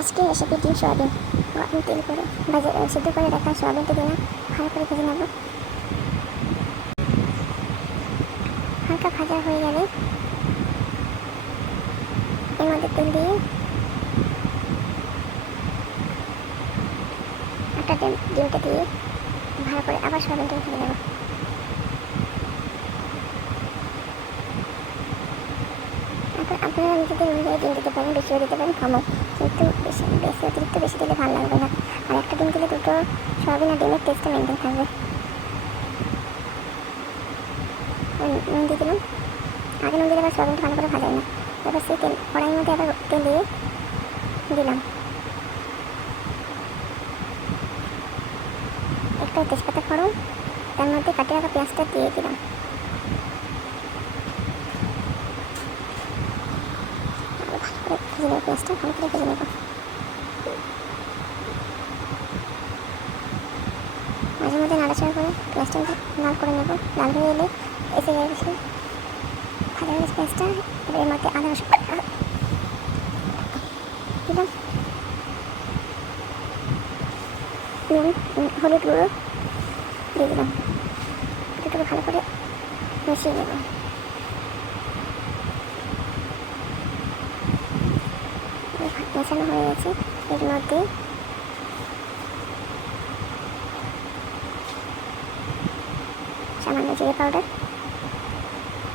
আজকে রেসিপি ডিম সয়াবিন। আমি তেল করে সিদ্ধ করে রাখা সয়াবিনটা দিলাম, ভালো করে ভেজে নেব। হালকা ভাজা হয়ে গেলে এর মধ্যে তেল দিয়ে একটা ডিমটা দিয়ে ভালো করে আবার সয়াবিনটা ভেজে নেব। এখন আপনারা নিজেদের অনুযায়ী ডিম দিতে পারেন, বেশিও দিতে পারেন, কমও, কিন্তু বেশি অতিরিক্ত বেশি দিলে ভালো লাগবে না। আর একটা ডিম দিলে দুটো সয়াবিন আর ডিমের টেস্টটা মেনটেন থাকবে। নুন দিয়ে দিলাম, আগে নুন দিলে আবার সয়াবিনটা ভালো করে ভাজাই না। এবার সেই তেল কড়াইয়ের মধ্যে আবার তেল দিয়ে দিলাম, একটা তেজপাতা ফোড়ন, তার মধ্যে কাটে রাখা পেঁয়াজটা দিয়ে দিলাম। ভালো করে ভেজে নেব, পেঁয়াজটা ভালো করে ভেজে নেব। মাঝে মধ্যে নাড়াচাড়া করে পেঁয়াজটা লাল করে নেব। লাল হয়ে এলে এসে গেছে ভাজা হয়ে গেছে পেঁয়াজটা। এবার এর মধ্যে আদা রসুন দিলাম, নুন, হলুদ গুঁড়ো দিয়ে দিলাম। দুটোকে ভালো করে মিশিয়ে নেব। মেশানো হয়ে গেছে। এর মধ্যে সামান্য জিরে পাউডার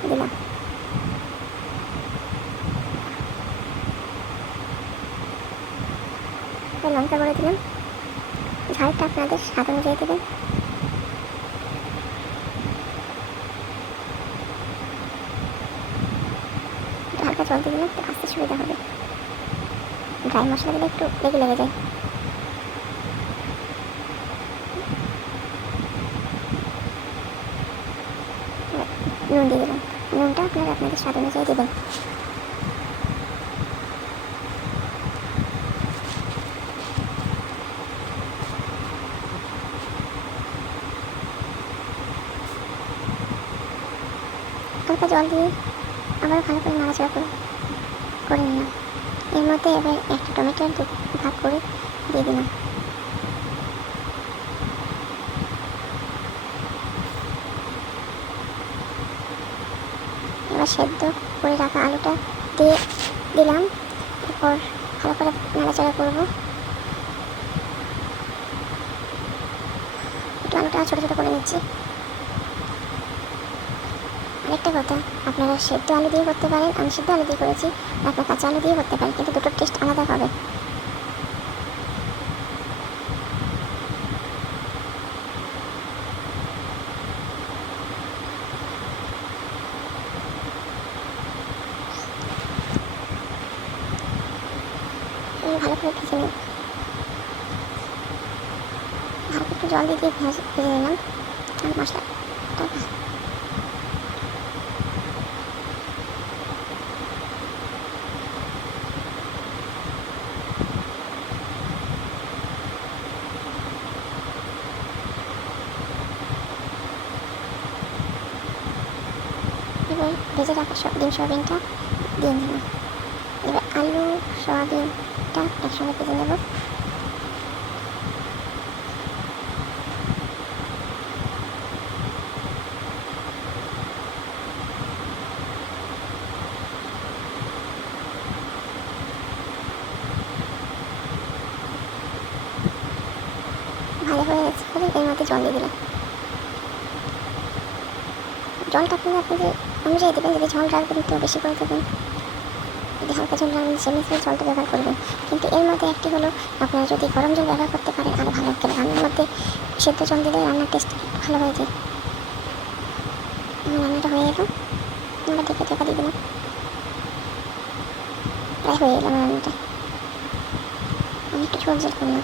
দিলাম, লঙ্কা গুঁড়ো দিলাম। ঝালটা আপনাদের স্বাদ অনুযায়ী দেবেন। হালকা জল দিয়ে দিলাম, একটু আসতে সুবিধা হবে। ড্রাই মশলা দিলে একটু লেগে যায়। নুন দিয়ে দিলাম, নুনটা আপনাদের স্বাদ অনুযায়ী দেবেন। হালকা জল দিয়ে আবার ভালো করে নাড়াচাড়া করে নিলাম। এর মধ্যে এবার একটা টমেটোর ভাগ করে দিয়ে দিলাম। এবার সেদ্ধ করে রাখা আলুটা দিয়ে দিলাম। এরপর ভালো করে নাড়াচাড়া করব। একটু আলুটা ছোটো ছোটো করে নিচ্ছি। আরেকটা কথা, আপনারা সেদ্ধ আলু দিয়ে করতে পারেন, আমি সেদ্ধ আলু দিয়ে করেছি। আপনার কাঁচা আলু দিয়ে করতে পারেন, কিন্তু দুটোর টেস্ট আলাদা হবে। ভালো করে ভেজে নিই, হালকা একটু জল দিয়ে ভেজে নিলাম। আর মশলাটা এবার ভেজে রাখা ডিম সয়াবিনটা দিয়ে নিলাম। এবার আলু সয়াবিনটা একসঙ্গে ভেজে নেব। ভালো হয়ে গেছে বলে এর মধ্যে জল দিয়ে দিলাম। জলটা আপনাদের অনুযায়ী দেবেন, যদি ঝোল রাখবেন তো বেশি করে দেবেন, যদি হালকা ঝোল রাখবেন সে মিশিয়ে জলটা ব্যবহার করবেন। কিন্তু এর মধ্যে একটি হলো, আপনারা যদি গরম জল ব্যবহার করতে পারেন আরও ভালো হবে। রান্নার মধ্যে সেদ্ধ জল দিলে রান্নার টেস্ট ভালো হয়ে যায়। রান্নাটা হয়ে এলো, আমরা ঢেকে দিয়ে দিলাম। প্রায় হয়ে এলাম রান্নাটা। আমি একটু ঝোল করলাম।